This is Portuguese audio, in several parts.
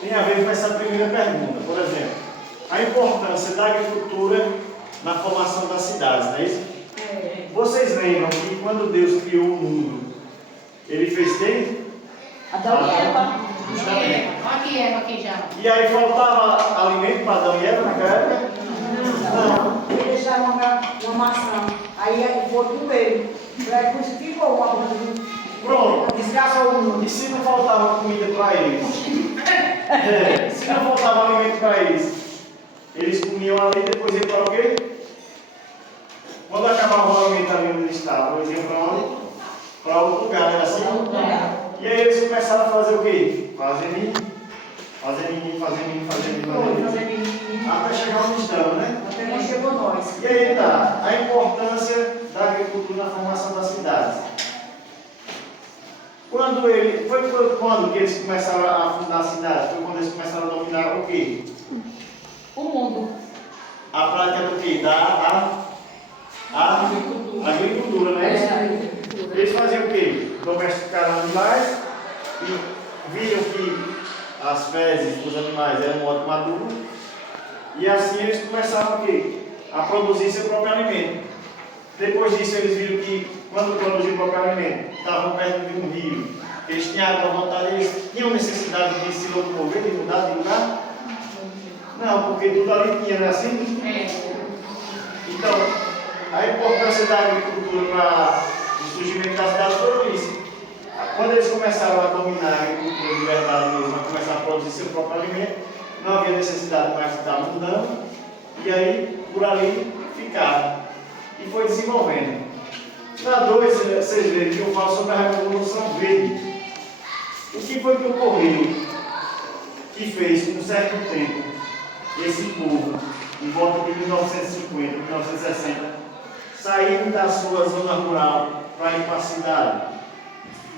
tem a ver com essa primeira pergunta. Por exemplo, a importância da agricultura na formação das cidades, não é isso? Vocês lembram que quando Deus criou o mundo, Ele fez quem? Adão e Eva. Aqui já. E aí faltava alimento para Adão e Eva naquela época? Não. Eles deixaram uma maçã. Aí foi com ele. Aí crucificou uma bunda. Pronto. Desgraçou o mundo. E se não faltava comida para eles? Se não faltava alimento para eles, eles comiam ali e depois iam para o quê? Quando acabava o alimento ali onde eles estavam, eles iam para onde? Para outro lugar, era assim? E aí eles começaram a fazer o quê? Fazer ninho, até chegar onde estão, né? Até não chegou nós. E aí tá, a importância da agricultura na formação das cidades. Foi quando que eles começaram a fundar a cidade? Foi quando eles começaram a dominar o quê? O mundo. A prática do quê? A agricultura, né? Eles faziam o quê? Domesticaram animais e viram que as fezes dos animais eram um ótimo adubo. E assim eles começaram o quê? A produzir seu próprio alimento. Depois disso eles viram que quando produziam o próprio alimento, estavam perto de um rio, eles tinham água à vontade, eles tinham necessidade de se locomover, de mudar de lugar? Não, porque tudo ali tinha, não é assim? Então, a importância da agricultura para o surgimento da cidade foi isso. Quando eles começaram a dominar a agricultura de verdade mesmo, a começar a produzir seu próprio alimento, não havia necessidade mais de estar mudando, e aí por ali ficaram. E foi desenvolvendo. Na 2, vocês veem que eu falo sobre a Revolução Verde. O que foi que ocorreu que fez, com um certo tempo, esse povo, em volta de 1950, 1960, sair da sua zona rural para ir para a cidade?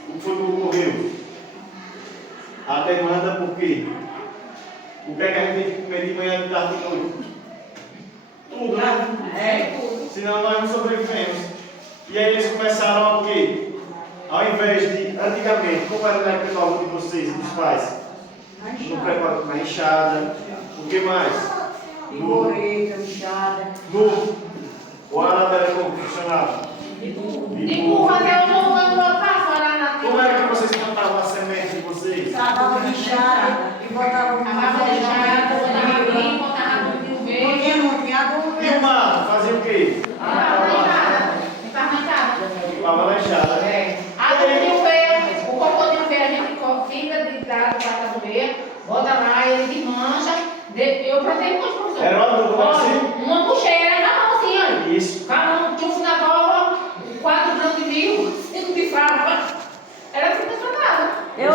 O que foi que ocorreu? A demanda por quê? O que é que a gente tem que comer de manhã, de tarde e de noite? Tudo, né? Senão nós não sobrevivemos. E aí eles começaram a o quê? Ao invés de, antigamente, como era na época nova de vocês, dos pais? No preparo na enxada. O que mais? Moreta, enxada. O arado era como funcionava? De burro até o jogo para fora na Como era que vocês plantavam a semente de vocês? Cavava enxada e botava não tinha adubo. E o mato fazia o quê? Ficava na enxada, né? O cocô de feira a gente fica de trás da capoeira, bota lá, ele desmancha. Eu plantei muito, professor. Era uma adubo assim? Uma puxeira na mão assim, olha. Isso. Cada um tufo na cobra, 4 gramas de milho, 5 de fava. Era assim que funcionava. Era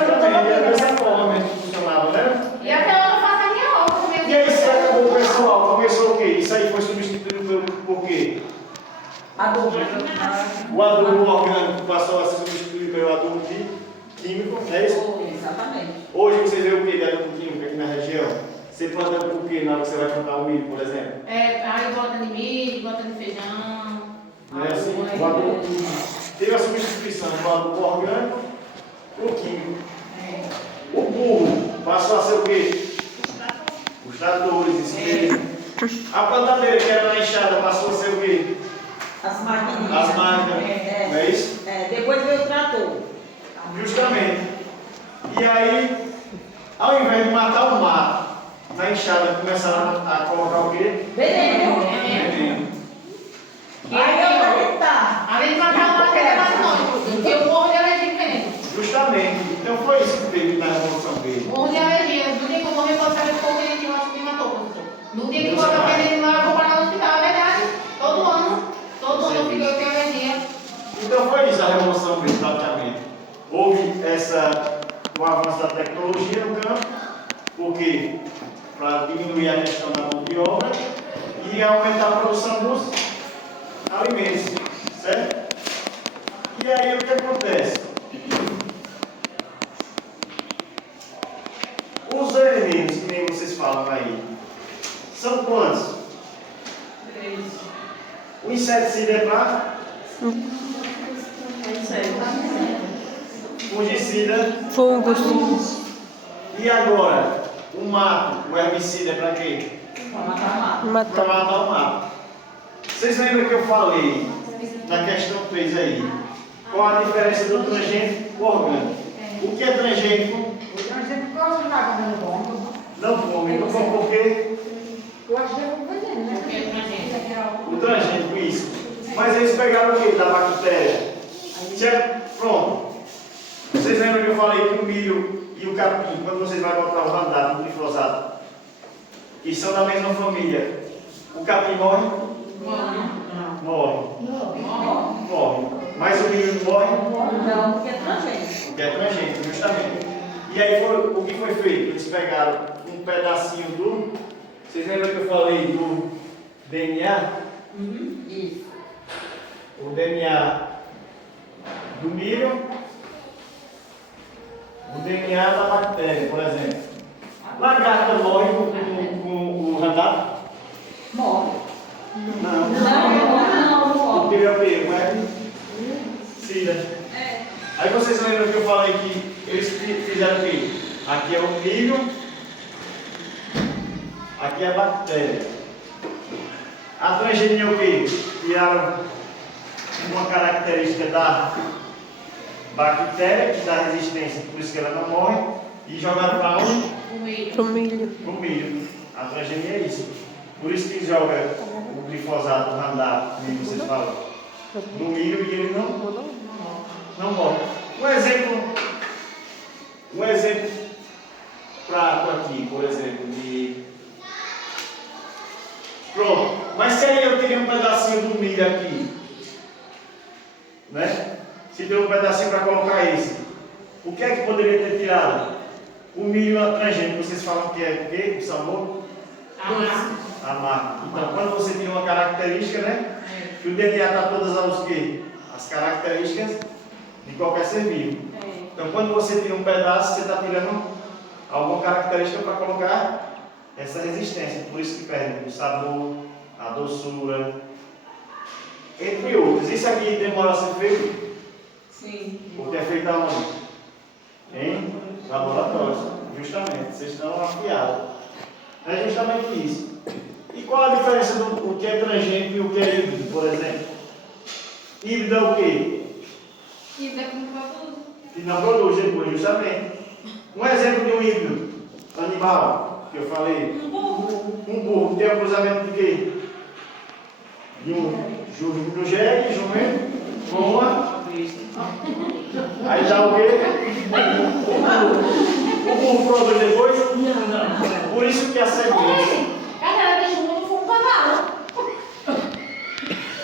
dessa forma mesmo que funcionava, né? E até hoje eu faço a minha obra. E aí se acabou o pessoal, começou o quê? Isso aí foi substituído por quê? Adubo. O adubo orgânico passou a ser substituído pelo adubo químico, não é isso? Exatamente. Hoje você vê o que de adubo químico aqui na região? Você planta o que na hora que você vai plantar o milho, por exemplo? Aí bota de milho, bota de feijão. Não é assim? O adubo teve a substituição do adubo orgânico por químico. O burro passou a ser o quê? Os tratores, isso mesmo. A plantadeira que era na enxada passou a ser o quê? As máquinas. As máquinas. Não é isso? Depois veio o trator. Justamente. E aí, ao invés de matar o mato, na enxada começaram a colocar o quê? Veneno. Veneno. Aí eu vou tentar. Além de matar o mato, ele mais longe. Porque o morro de alergia é diferente. Justamente. Então foi isso que teve na Revolução Verde. Morro de alergia. No dia que eu morrer, pode saber pouco ele tinha que me matou, professor. No dia que eu botar o veneno lá, eu vou parar no hospital, é verdade. Todo ano eu fico, eu tenho alergia. Então foi isso a Revolução Verde, praticamente. Houve o avanço da tecnologia no campo, porque para diminuir a questão da mão de obra e aumentar a produção dos alimentos, certo? E aí o que acontece? Os venenos, que nem vocês falam aí, são quantos? 3. O inseticida é para? Fungicida. Fungos. E agora? O mato, o herbicida é para quê? Para Matar. matar o mato. Vocês lembram que eu falei na questão 3 aí? Qual a diferença do transgênico orgânico? O que é transgênico? O transgênico gosta de estar comendo bomba. Não come, não come por quê? Eu acho que é um veneno, né? Porque é transgênico. O transgênico, isso. Mas eles pegaram o quê? Da bactéria. Pronto. Vocês lembram que eu falei que o milho e o capim, quando vocês vão botar o Roundup, o glifosato, que são da mesma família, o capim morre? Morre. Morre. Mas o milho não morre? Não, porque é transgênico. Porque é transgênico, justamente. E aí o que foi feito? Eles pegaram um pedacinho do... Vocês lembram que eu falei do DNA? Isso. O DNA do milho, o DNA da bactéria, por exemplo. Lagarta morre com o Roundup? Morre. Não. Não. Porque é o quê? Não é? Cida. Aí vocês lembram que eu falei que eles fizeram o quê? Aqui é o milho, aqui é a bactéria. A transgenia é o quê? Tiraram uma característica da bactéria, que dá resistência, por isso que ela não morre, e jogaram para onde? Pro milho. Para o milho. A transgenia é isso. Por isso que joga o glifosato, o Roundup, como vocês falam, no milho e ele não morre. Um exemplo prático aqui, por exemplo, de... Pronto. Mas se aí eu teria um pedacinho do milho aqui, né? Se tem um pedacinho para colocar esse, o que é que poderia ter tirado? O milho transgênico, vocês falam que é o quê? O sabor? Amargo. Então, quando você tira uma característica, né? Que o DNA está todas as quê? As características de qualquer ser vivo. Então, quando você tira um pedaço, você está tirando alguma característica para colocar essa resistência. Por isso que perde o sabor, a doçura, entre outros. Isso aqui demora a ser feito? Sim. Porque é feito aonde? Em laboratórios. Justamente. Vocês estão afiados. É justamente isso. E qual a diferença do que é transgênico e o que é híbrido, por exemplo? Híbrido é o quê? Híbrido é como vai tudo. Que não produz depois, justamente. Um exemplo de um híbrido animal, que eu falei. Um burro. Tem um cruzamento de quê? De um jegue, jumento, com uma. Aí dá o quê? O burro produz depois? Não. Por isso que a semente. Cada vez um foi um cavalo.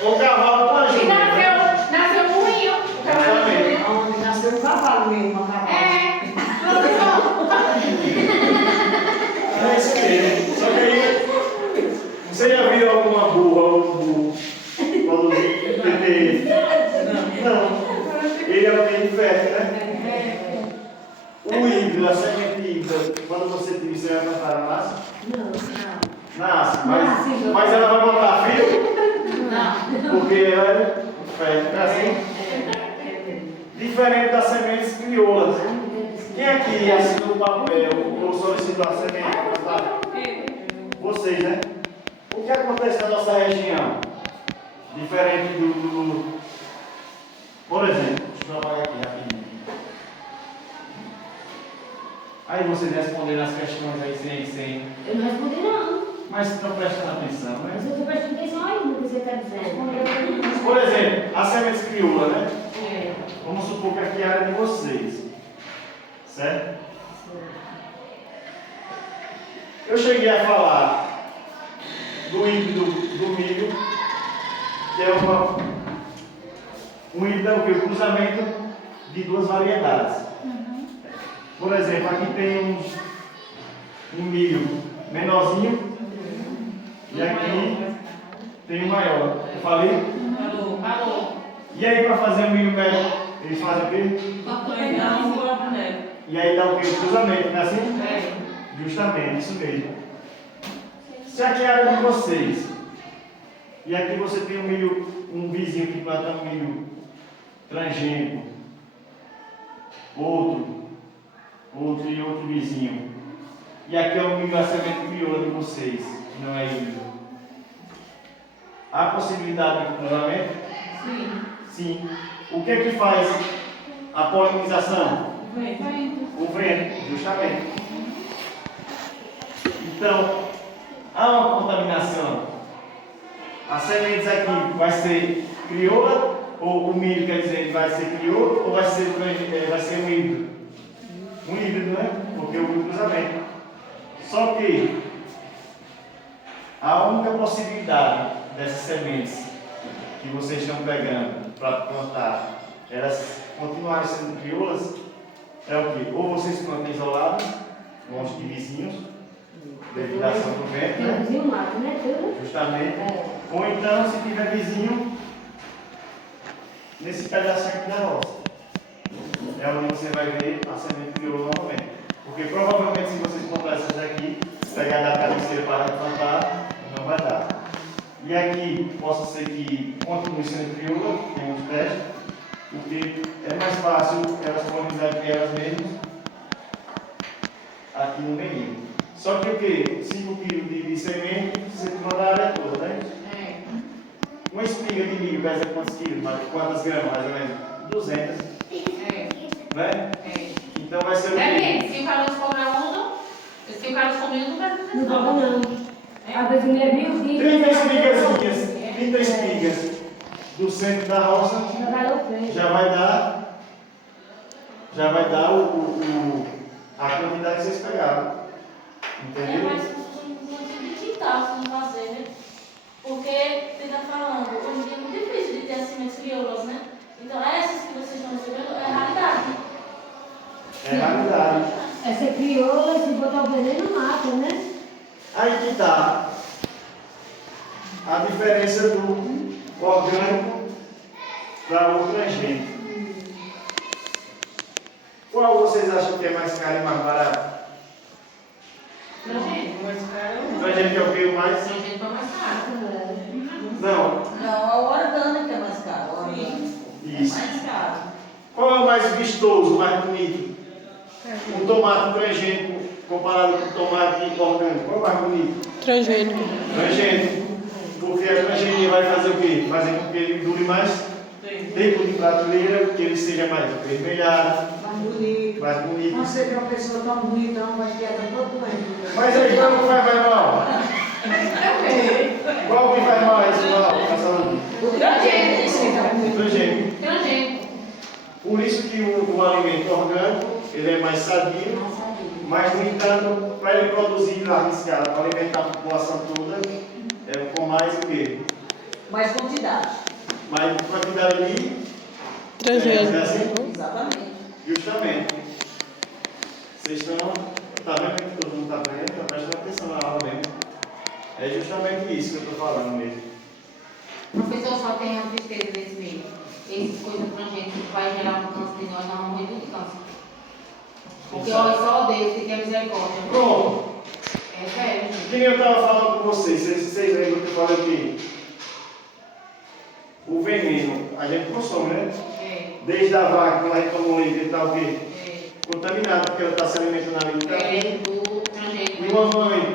O cavalo pode E ajudar. nasceu um moinho. O cavalo nasceu. Onde nasceu um cavalo mesmo, uma cavalo. É isso mesmo. Só que aí, você já viu alguma burra ou um burro produzir bebê? Não. Ele é bem fértil, né? O híbrido, a semente híbrida, quando você tira, você vai plantar na nasce? Nasce, mas ela vai botar filho? Não. Porque ela é fértil, não é assim? Diferente das sementes crioulas. Quem aqui assinou o papel ou solicitou a semente para plantar? Vocês, né? O que acontece na nossa região? Diferente do... Por exemplo, deixa eu apagar aqui rapidinho. Aí vocês respondendo as questões aí sem... Eu não respondi não. Mas estão prestando atenção, né? Mas eu estou prestando atenção aí no que você está dizendo. Por exemplo, as sementes crioulas, né? É. Vamos supor que aqui é a área de vocês. Certo? Eu cheguei a falar do híbrido do milho, que é um híbrido é o quê? O cruzamento de duas variedades. Por exemplo, aqui tem um milho menorzinho e aqui tem um maior. Eu falei? Falou. E aí, para fazer um milho médio, eles fazem o quê? E aí dá o quê? O cruzamento, não é assim? Justamente, isso mesmo. Se aqui é a área de vocês, e aqui você tem um vizinho que planta um milho transgênico, outro e outro vizinho, E aqui é o milho a semente crioula de vocês, que não é híbrido. Há possibilidade de cruzamento? Sim. Sim. O que é que faz a polinização? O vento, justamente. Então, há uma contaminação. As sementes aqui vai ser crioula, ou o milho, quer dizer, vai ser crioula, ou vai ser um híbrido? Um híbrido, né? Porque houve cruzamento. Só que a única possibilidade dessas sementes que vocês estão pegando para plantar, elas continuarem sendo crioulas, é o quê? Ou vocês plantam isolados, longe de vizinhos, devido à ação do vento, Tem um né? vizinho mato, né? Tudo. Justamente. É. Ou então, se tiver vizinho, nesse pedacinho aqui da roça. É onde você vai ver a semente crioula novamente. Porque provavelmente, se vocês comprar essas daqui, pegar da cabeceira para replantar, não vai dar. E aqui, possa ser que continue sendo crioula, tem uns testes, porque é mais fácil elas polinizarem que elas mesmas aqui no meio. Só que o que? 5 kg de semente, você manda a área toda, né? É. Uma espiga de milho pesa quantos quilos? Quantas gramas, mais ou menos? 200, É. né? É. Então vai ser o quê? Depende, se o Carlos cobrar um, se o Carlos comer, não vai fazer Não não. paga não. Às vezes mulher mil 30 espigazinhas, 30 espigas do centro da roça, Já vai ao pé. já vai dar a quantidade que vocês pegaram. É Entendeu? mais um de quintal, se não fazer, né? Porque, você está falando, hoje em dia é muito difícil de ter as sementes crioulas, né? Então, essas que vocês estão recebendo é raridade. É raridade. Essa é crioula, se botar o veneno, mata, né? Aí que está a diferença do orgânico para o transgênico. Qual vocês acham que é mais caro e mais barato? Transgênico. O transgênico é o que mais? Transgênico é mais caro. Não. Não, a orgânica é mais caro. A orgânica Isso. é mais caro. Qual é o mais vistoso, mais bonito? O tomate transgênico comparado com o tomate orgânico. Qual é o mais bonito? Transgênico. Transgênico. Porque a transgenia vai fazer o quê? Fazer com que ele dure mais tempo de prateleira, que ele seja mais avermelhado, Mais bonito. mais bonito. Não sei que uma pessoa tão bonita, não vai ficar todo doente. Mas aí, qual que vai mal? Qual que vai mal esse mal? A saúde? Transgênico. Transgênico. Transgênico. Por isso que o alimento orgânico, ele é mais sadio, mas, no entanto, para ele produzir larga escala, para alimentar a população toda, é com mais o quê? Mais quantidade. Mais quantidade de Transgênico. é assim? Exatamente. Justamente. Vocês estão. Está vendo que todo mundo está vendo? Está prestando atenção na aula mesmo. É justamente isso que eu estou falando mesmo. Professor, só tem a tristeza desse meio. Essas coisas transgênicas vai gerar um câncer de nós, nós vamos morrer de câncer. Porque olha só Deus que tem misericórdia. Pronto. É sério, gente. Que nem eu estava falando com vocês. Vocês lembram que eu falei que o veneno a gente consome, né? É. Desde a vaca, quando a gente toma o leite, ele está o quê? É. Contaminado, porque ela está se alimentando ali do capim. Do transgênico. E uma mãe,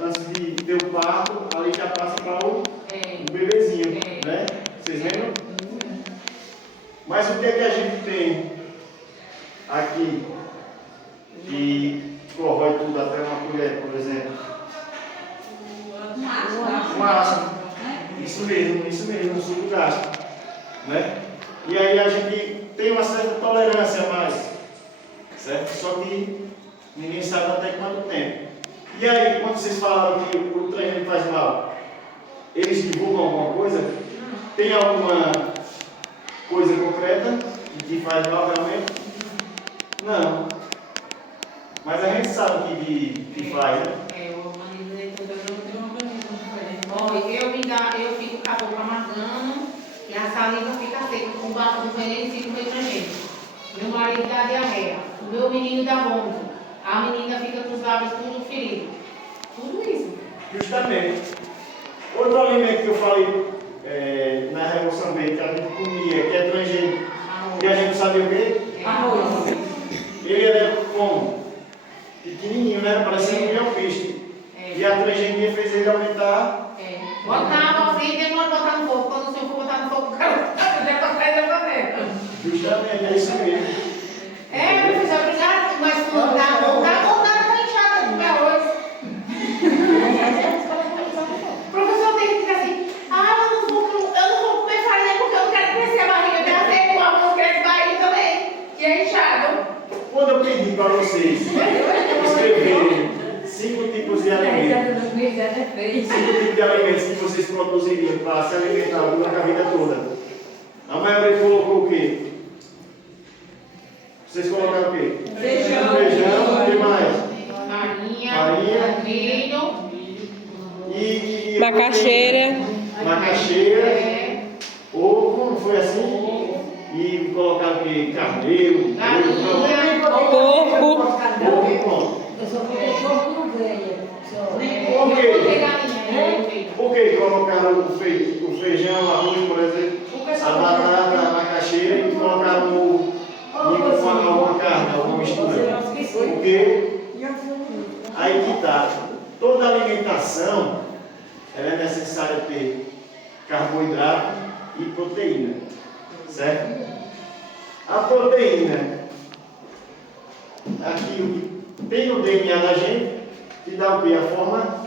antes de ter o parto, ali já passa para o É. bebezinho, É. né? Vocês lembram? Mas o que é que a gente tem aqui que corrói tudo, até uma colher, por exemplo? Um ácido. Isso mesmo, um suco gástrico, né? E aí a gente tem uma certa tolerância a mais, certo? Só que ninguém sabe até quanto tempo. E aí, quando vocês falaram que o transgênico faz mal, eles divulgam alguma coisa? Tem alguma coisa concreta que faz mal realmente? Não. Mas a gente sabe que faz, né? É, o organismo dele tem um organismo diferente. Olha, eu fico com a boca amargando e a saliva fica seca com o bafo do veneno e fica meio transgênico. Meu marido dá diarreia, o meu menino dá vômito, a menina fica com os lábios tudo ferido. Tudo isso. Justamente. Outro alimento que eu falei na Revolução B, que a gente comia, que é transgênico, e a gente não sabia o quê? Arroz. Ele era como? Pequenininho, né? né? Parecendo um milhão-piste. E a transgenia fez ele aumentar. Botava assim, depois botar no fogo. Quando o senhor for botar no fogo, o cara já tá saindo da panela. Justamente, é isso mesmo. Professor, obrigado, mas não dá pra enxada do meu arroz. O professor tem que dizer assim, eu não vou comer farinha porque eu não quero crescer a barriga. Eu já sei que o arroz cresce barriga também. E é inchado. Quando eu pedi para vocês escreverem 5 tipos de alimentos, 5 tipos de alimentos que vocês produziriam para se alimentar durante a vida toda, a maioria colocou o quê? Vocês colocaram o quê? Feijão. Feijão, o que mais? Farinha, milho. E Macaxeira. Macaxeira. Ovo, não foi assim? E colocaram o quê? Carneiro. Galinha. Porco. Pronto. Eu só porque porco não ganha. Por quê? Galinha. Por que colocaram o feijão, o arroz, por exemplo, a batata, a macaxeira e colocaram o alguma carne, alguma mistura? Porque aí que está. Toda alimentação ela é necessária ter carboidrato e proteína. Certo? A proteína, aquilo que tem no DNA da gente, que dá o quê? A forma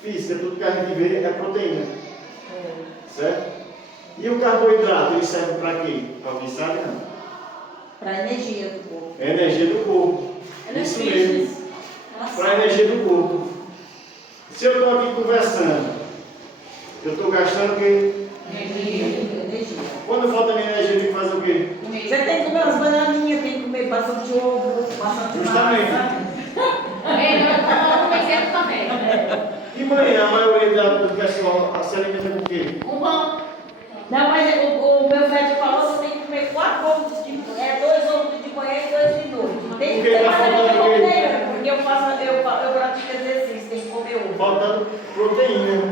física, tudo que a gente vê é proteína. Certo? E o carboidrato, ele serve para quê? Alguém sabe, não? Para a energia do corpo. É a energia do corpo. Isso mesmo. Para a energia do corpo. Se eu estou aqui conversando, eu estou gastando o quê? Energia. Quando falta minha energia, eu tenho que fazer o quê? Você tem que comer umas bananinhas, tem que comer bastante ovo, bastante Justamente. massa. Eu comecei a café. De manhã, a maioria do pessoal se alimenta com o quê? Com pão. Não, mas o meu médico falou que você tem que comer 4 ovos dois ovos de manhã e 2 de noite. Tem que Porque ter tá mais faltando o quê? porque eu pratico exercício, tem que comer ovo. Faltando proteína.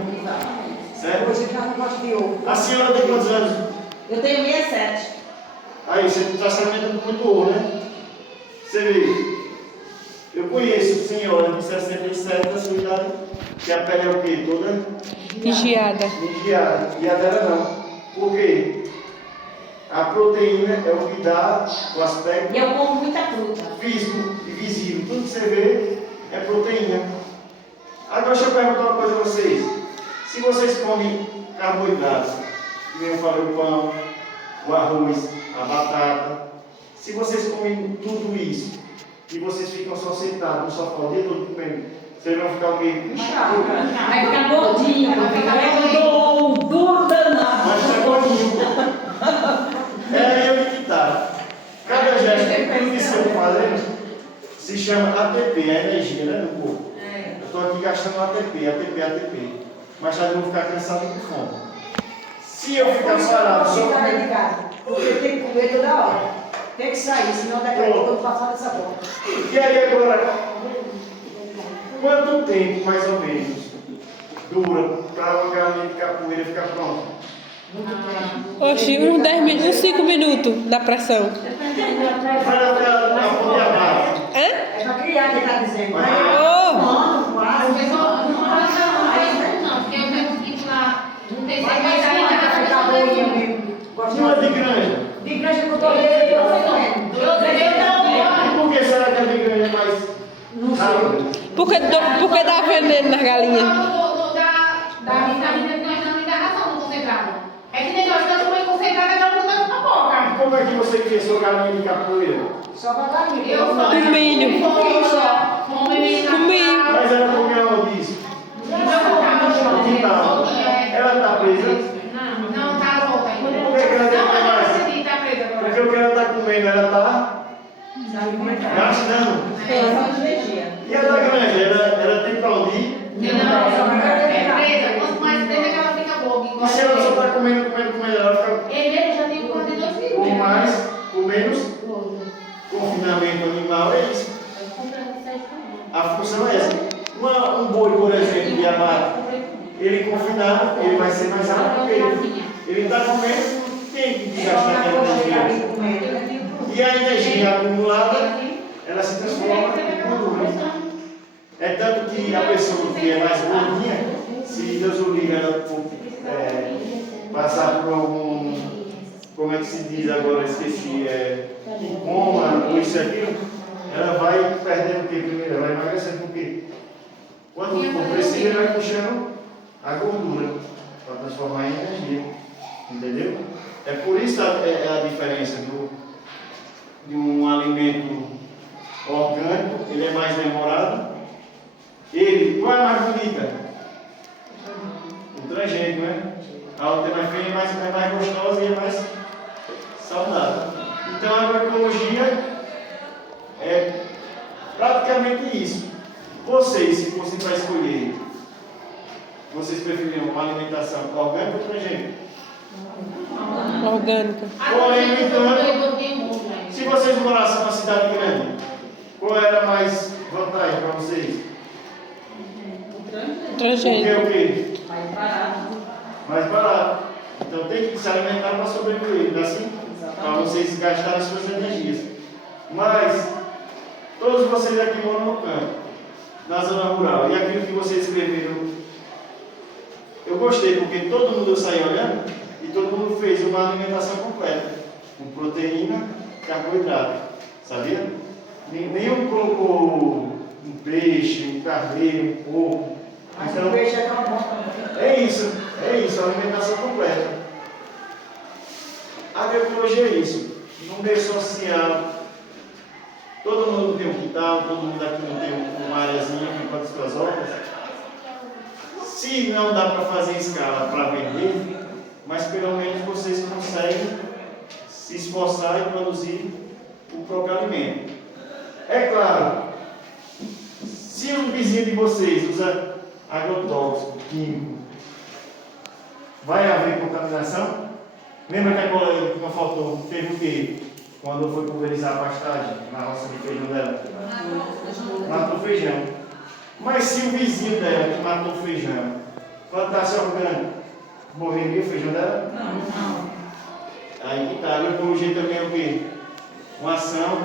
Certo? Hoje eu não gosto de ovo. A senhora tem quantos anos? Eu tenho 67. Aí, você está se alimentando muito ovo, né? Você vê. Eu conheço senhora de 67 da sua idade, que a pele é o quê? Toda Vigiada. vigiada. E a dela não. Por quê? A proteína é o que dá o aspecto E eu como muita fruta. físico e visível. Tudo que você vê é proteína. Agora deixa eu perguntar uma coisa a vocês. Se vocês comem carboidratos, que nem eu falei, o pão, o arroz, a batata, se vocês comem tudo isso e vocês ficam só sentados no sofá o dia todo comendo, vocês vão ficar o quê? Vai ficar gordinho, vai ficar duro danado. Mas está gordinho. É aí que está. Cada gesto, tudo que estão fazendo, se chama ATP, a energia, né, do corpo. Eu estou aqui gastando ATP. Mas já não vou ficar cansado e com fome. Se eu ficar parado só comendo. Porque tem que comer toda hora. Tem que sair, senão daqui a pouco eu vou passar dessa boca. E aí agora, quanto tempo mais ou menos dura para uma galinha de capoeira ficar pronta? Oxi, uns 5 minutos da pressão. Vai dar a pão de abate. Hã? É para criar que está dizendo. Oh! Não, quase. Não, porque eu tenho que ir lá. Não tem Vai mais mais uma que fica boinha mesmo. E uma de granja? De granja que eu estou vendo, eu estou vendo. E por que será que a de granja é mais rápida? Porque dá veneno nas galinhas. Da vitamina que nós damos da ração do concentrado. É que negócio que eu tomei concentrado, agora não dá uma boca. Como é que você cria sua galinha de capoeira? Só para dar milho. Eu só. Com milho. Com milho. Com milho. Mas ela comeu onde isso? No quintal. Ela está presa? Não tá volta ainda. Por que ela tem Não, que mas mais? eu percebi, tá presa agora. Porque o que ela está comendo, ela está gastando. Tem energia. E a da granja, ela tem para onde ir? Não, é presa. Quanto mais presa que ela fica boa. E se ela só está comendo, ela fica Ele já tem quase 2 filhos. com mais, com menos confinamento animal, é isso. A função é essa. Um boi, por exemplo, de abate, ele confinado, ele vai ser mais rápido que ele. Ele está comendo, tem que gastar aquela energia. E a energia acumulada, ela se transforma em gordura. É tanto que a pessoa que é mais gordinha, se Deus obriga ela a passar por algum, como é que se diz agora, esqueci, coma, ou isso e aquilo, ela vai perdendo o que primeiro? Ela vai emagrecendo porque quando for preciso, ele vai puxando a gordura para transformar em energia. Entendeu? É por isso a diferença de um alimento orgânico, ele é mais demorado. Qual é a mais bonita? O transgênico, né? A outra é mais feia, é mais gostosa e é mais saudável. Então a agroecologia é praticamente isso. Vocês, se fossem para escolher, vocês preferiam uma alimentação orgânica ou transgênica? Orgânica. Porém, no entanto, se vocês morassem numa cidade grande, qual era mais vantagem para vocês? Transgênico. Porque o quê? Mais barato. Mais barato. Então tem que se alimentar para sobreviver, não é assim? Para vocês gastarem suas energias. Mas, todos vocês aqui moram no campo, na zona rural, e aquilo que vocês escreveram, eu gostei, porque todo mundo saiu olhando e todo mundo fez uma alimentação completa, com proteína, carboidrato, sabia? Nenhum colocou um peixe, um carneiro, um porco. Mas Então, o peixe é tão bom também. é isso, a alimentação completa. A agroecologia é isso, no meio social, todo mundo tem um quintal, todo mundo aqui não tem uma areazinha que planta suas hortas. Se não dá para fazer escala para vender, mas pelo menos vocês conseguem se esforçar e produzir o próprio alimento. É claro, se um vizinho de vocês usa agrotóxico, químico, vai haver contaminação? Lembra que a colega que não faltou teve o quê? Quando foi pulverizar a pastagem na roça de feijão dela? Matou o feijão. Mas se o vizinho dela que matou o feijão plantasse orgânico, morreria o feijão dela? Não. Aí que está. A agroecologia também é o quê? Uma ação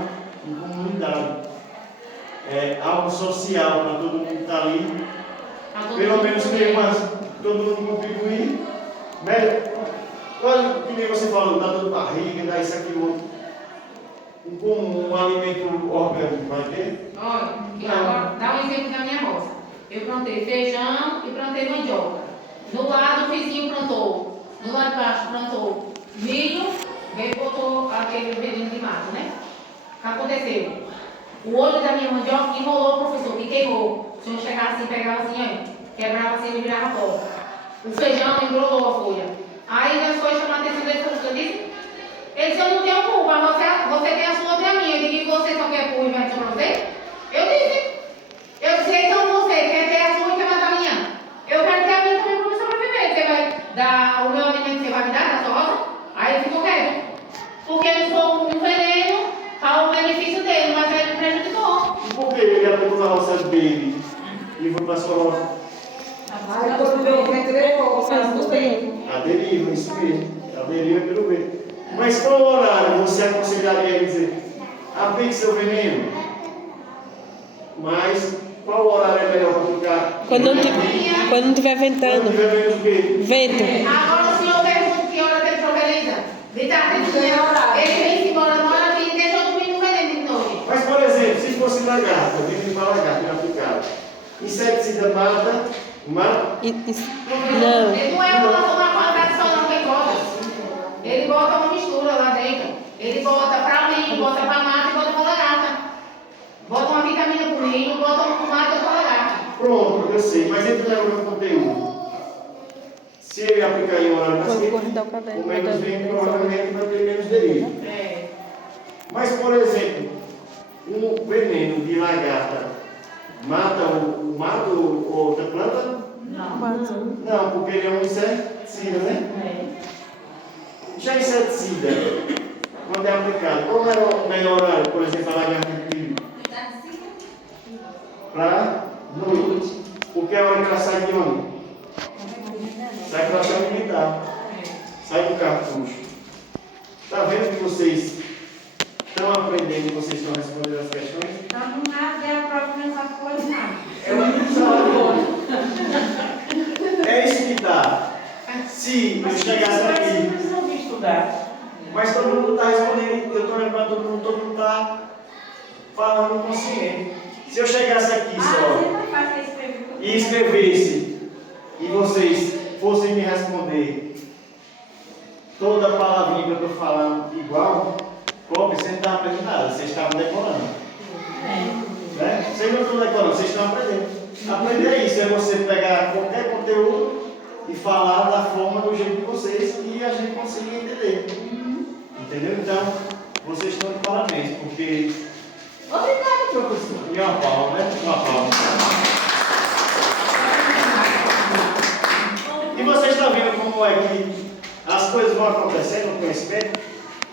em comunidade. É algo social para todo mundo estar ali. Pelo menos todo mundo contribuir. Quase que nem você falou, dá dor de barriga, dá isso, aquilo, outro. Um alimento orgânico, vai ter? Olha, agora, dá um exemplo da minha roça. Eu plantei feijão e plantei mandioca. No lado o vizinho plantou, no lado de baixo plantou milho, veio botou aquele veneno de mato, né? O que aconteceu? O olho da minha mandioca enrolou o professor e queimou. Se eu chegar assim, pegava assim, ó, quebrava assim e virava pó. O feijão enrolou a folha. Aí Deus foi chamar a atenção dele e disse: ele disse, eu não tenho culpa, você tem a sua e a minha. Eu digo, você só quer pôr e vai para você? Eu disse, então você quer ter a sua e quer matar a minha. Eu quero ter a minha também para me sobreviver. Você vai dar o meu alimento, você vai me dar da sua roça? Aí ele ficou quieto. Porque ele foi um veneno ao benefício dele, mas ele me prejudicou. E por que ele aplicou na roça dele e foi para a sua roça? Aí quando veio o vento, ele levou o caso do vento. A deriva, isso mesmo. A deriva é pelo vento. Mas qual horário você aconselharia ele dizer? Aplique seu veneno. Mas qual horário é melhor para ficar? Quando não estiver Quando ventando. tiver menos o quê? Vento. Agora o senhor pergunta que hora tem proveniência. De tarde de manhã. Ele vem embora na hora que deixa eu dormir no veneno de noite. Mas, por exemplo, se fosse lagarto, veneno para lagarto, não aplicado. Inseticida mata. Não. Ele não é uma plantação não que bota. Ele bota uma mistura lá dentro. Ele bota para milho, bota para mata e bota para lagarta. Bota uma vitamina para milho, bota uma mata para lagarta. Pronto, eu sei. Mas entre o meu conteúdo. Se ele aplicar em horário mais Vou quente, guardar o caderno. o menos vento provavelmente vai ter menos deriva. É. Mas, por exemplo, um veneno de lagarta mata o mato ou outra planta? Não, porque ele é um inseticida, né? Já inseticida, quando é aplicado, qual é o melhor horário, por exemplo, a lagarta de milho? Para noite. Porque é a hora que ela sai de onde? Sai para se alimentar. Sai do cartucho. Está vendo que vocês estão aprendendo e vocês estão respondendo as questões? Então não é a própria coisa, não. É uma Se eu chegasse aqui só você não faz que escrever. e escrevesse e vocês fossem me responder toda a palavrinha que eu estou falando igual, cópia, vocês não estavam aprendendo nada, vocês estavam decorando. Né? Vocês não estão decorando, vocês estão aprendendo. Aprender é isso, é você pegar qualquer conteúdo e falar da forma, do jeito de vocês e a gente conseguir entender. Entendeu? Então, vocês estão de parabéns, porque... Obrigada, professor. E uma palma, né? Uma palma. E vocês estão vendo como é que as coisas vão acontecendo no conhecimento?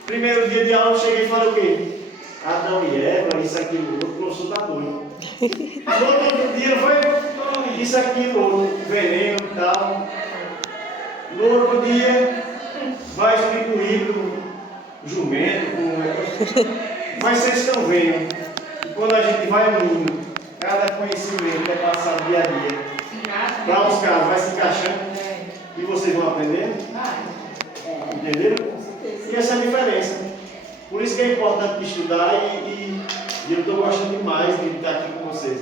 Primeiro dia de aula eu cheguei e falei o quê? Adão e Eva, isso aqui, o professor está doido. No outro dia foi isso aqui, outro, veneno e tal. No outro dia vai explicar o jumento, mas vocês estão vendo que quando a gente vai unindo, cada conhecimento é passado dia a dia. Para os casos vai se encaixando e vocês vão aprendendo. Entenderam? E essa é a diferença. Por isso que é importante estudar e eu estou gostando demais de estar aqui com vocês.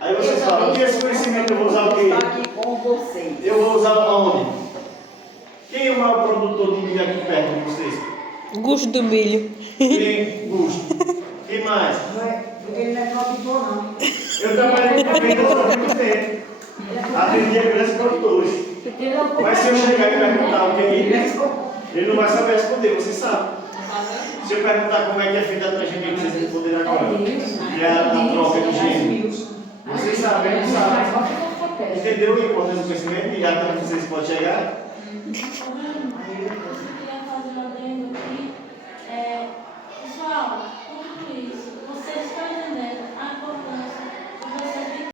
Aí vocês falam, e esse conhecimento eu vou usar o quê? Estou aqui com vocês. Eu vou usar aonde? Quem é o maior produtor de milho aqui perto de vocês? Gosto do milho. Quem? Gusto. Quem mais? Ele não é produtor, não. Eu trabalhei também há muito tempo. Atendi a grandes produtores. Mas se eu chegar e perguntar alguém, ele não vai saber responder, você sabe. Se eu perguntar como é que é feita a transgênica, vocês responderem agora. E a troca de gênero. Vocês sabem, não sabem. Entendeu a importância do conhecimento e até onde vocês podem chegar?